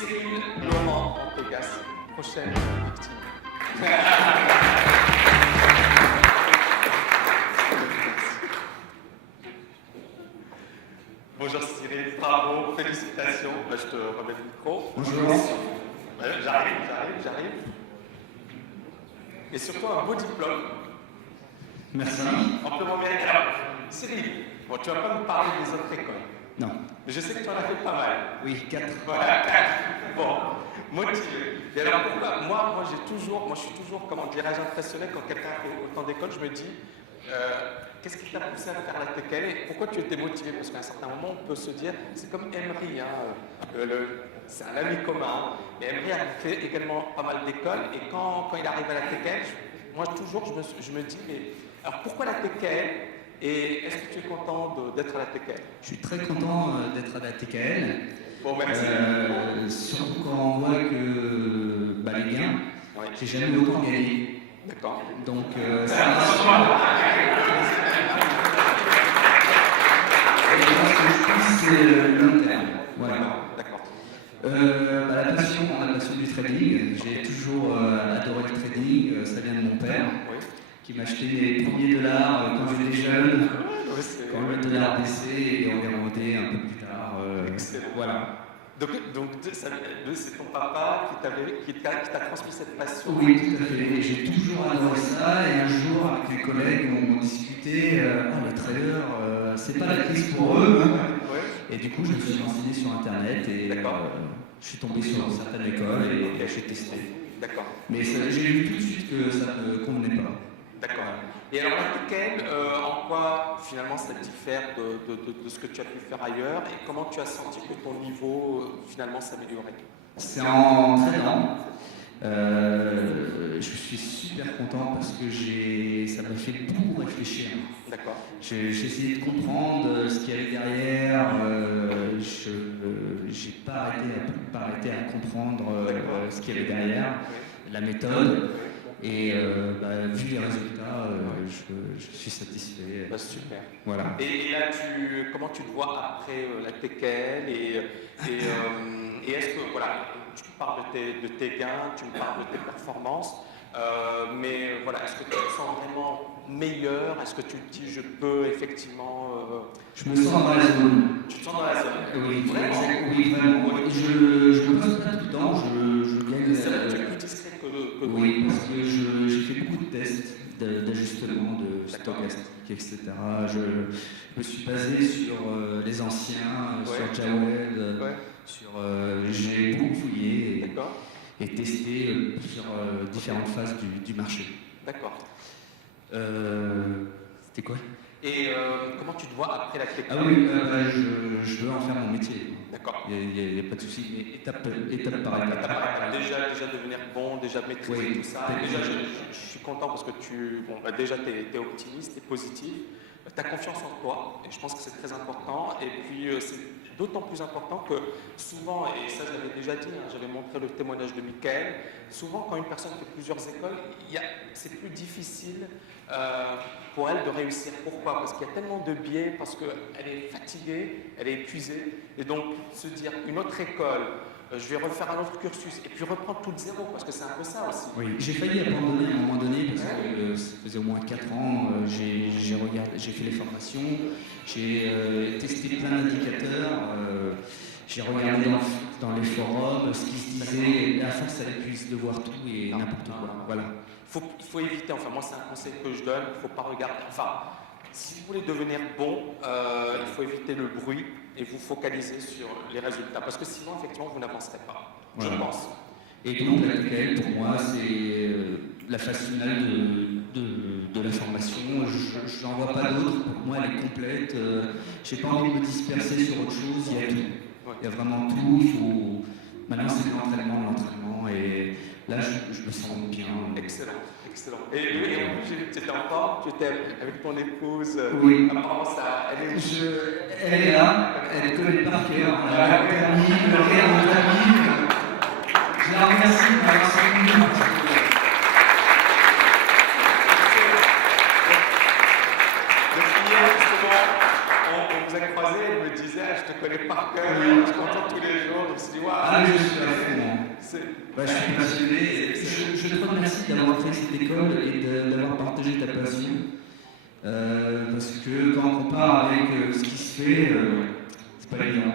Cyril Laurent Ortegas, prochaine victime. Bonjour Cyril, bravo, félicitations. Là, je te remets le micro. Bonjour. Ouais, j'arrive. Et surtout un beau diplôme. Merci. Amplement mérité. Alors, Cyril, bon, tu vas pas me parler des autres écoles. Non. Mais je sais que tu en as fait pas mal. Oui, 4. Voilà, 4. Bon, motivé. Et alors pourquoi moi, je suis toujours, comment dirais-je, impressionné quand quelqu'un fait autant d'écoles. Je me dis, qu'est-ce qui t'a poussé à faire la TKL et pourquoi tu étais motivé? Parce qu'à un certain moment, on peut se dire, c'est comme Emery, c'est un ami commun. Et Emery a fait également pas mal d'écoles. Et quand il arrive à la TKL, moi toujours, je me dis, mais alors pourquoi la TKL? Et est-ce que tu es content d'être à la TKL? Je suis très content d'être à la TKL. Bon, merci. Surtout quand on voit que les gains, Oui. j'ai jamais autant gagné. D'accord. Donc, C'est ça c'est le long terme. Voilà. D'accord. La passion du trading. J'ai toujours adoré le trading. Ça vient de mon père, Oui. qui m'a acheté mes premiers dollars quand j'étais jeune. Oui, Quand le dollar baissait et on est remonté un peu plus tard. Excellent. Voilà. Donc c'est ton papa qui t'a transmis cette passion. Oui, tout à fait. J'ai toujours adoré ça et un jour, avec mes collègues, on discutait les traders, c'est pas la crise pour eux. Ouais. Et du coup, je me suis renseigné sur Internet et je suis tombé sur certaines écoles et j'ai testé. D'accord. Mais j'ai vu tout de suite que ça ne me convenait pas. D'accord. Et alors, la TKL, en quoi finalement ça diffère de ce que tu as pu faire ailleurs et comment tu as senti que ton niveau finalement s'améliorait? C'est en tradant. Je suis super content parce que ça m'a fait beaucoup réfléchir. D'accord. J'ai essayé de comprendre ce qu'il y avait derrière. J'ai pas arrêté à comprendre ce qu'il y avait derrière, la méthode. Et vu les résultats, je suis satisfait. Bah, super. Voilà. Et là, comment tu te vois après la TKL et est-ce que, voilà, tu me parles de tes gains, tu me parles de tes performances, mais voilà, est-ce que tu te sens vraiment meilleur? Est-ce que tu te dis, je peux effectivement... Je me sens dans la zone. Tu te sens dans la zone? Oui, Vraiment? Oui, vraiment. Je me pose pas tout le temps, je gagne. C'est vrai que tu es plus discret que Oui, parce que j'ai fait beaucoup de tests d'ajustement, de stochastique, etc. Je me suis basé sur les anciens, sur Jawed, j'ai beaucoup fouillé et testé sur différentes phases du marché. D'accord. C'était quoi? Et comment tu te vois après la TKL? Ah oui, je veux en faire mon métier. D'accord. Il n'y a pas de souci, mais étape par étape. Déjà devenir bon, déjà maîtriser tout ça. Déjà, je suis content parce que déjà, tu es optimiste, tu es positif, tu as confiance en toi, et je pense que c'est très important. Et puis, c'est d'autant plus important que souvent, et ça je l'avais déjà dit, j'avais montré le témoignage de Michael, souvent quand une personne fait plusieurs écoles, c'est plus difficile pour elle de réussir. Pourquoi? Parce qu'il y a tellement de biais, parce qu'elle est fatiguée, elle est épuisée, et donc se dire une autre école, je vais refaire un autre cursus, et puis reprendre tout de zéro, parce que c'est un peu ça aussi. Oui, j'ai failli abandonner à un moment donné, parce que ça faisait au moins 4 ans, j'ai fait les formations, j'ai testé plein d'indicateurs, j'ai regardé dans les forums ce qui se disait, et à force ça épuise de voir tout et n'importe quoi. Voilà. Il faut éviter, enfin moi c'est un conseil que je donne, il ne faut pas regarder, enfin si vous voulez devenir bon, il faut éviter le bruit et vous focaliser sur les résultats, parce que sinon effectivement vous n'avancerez pas, je pense. Et donc la TKL pour moi c'est la phase finale de la formation, je n'en vois pas d'autre, pour moi elle est complète, j'ai pas envie de me disperser sur autre chose, il y a tout, il y a vraiment tout, maintenant c'est l'entraînement et là je me sens bien. Excellent. Et en plus, tu étais en forme, tu étais avec ton épouse. Oui. Apparemment, elle est là, elle connaît par cœur, elle a permis, le rire de famille. Je la remercie de m'avoir soutenu. Hier, justement, on vous a croisé, elle me disait, je te connais par cœur, je t'entends tous les jours. Je me suis dit, waouh. Ah, mais je suis à fond. Hein. C'est- Je suis passionné. Je te remercie d'avoir fait cette école et d'avoir partagé ta passion. Parce que quand on compare avec ce qui se fait, c'est pas évident.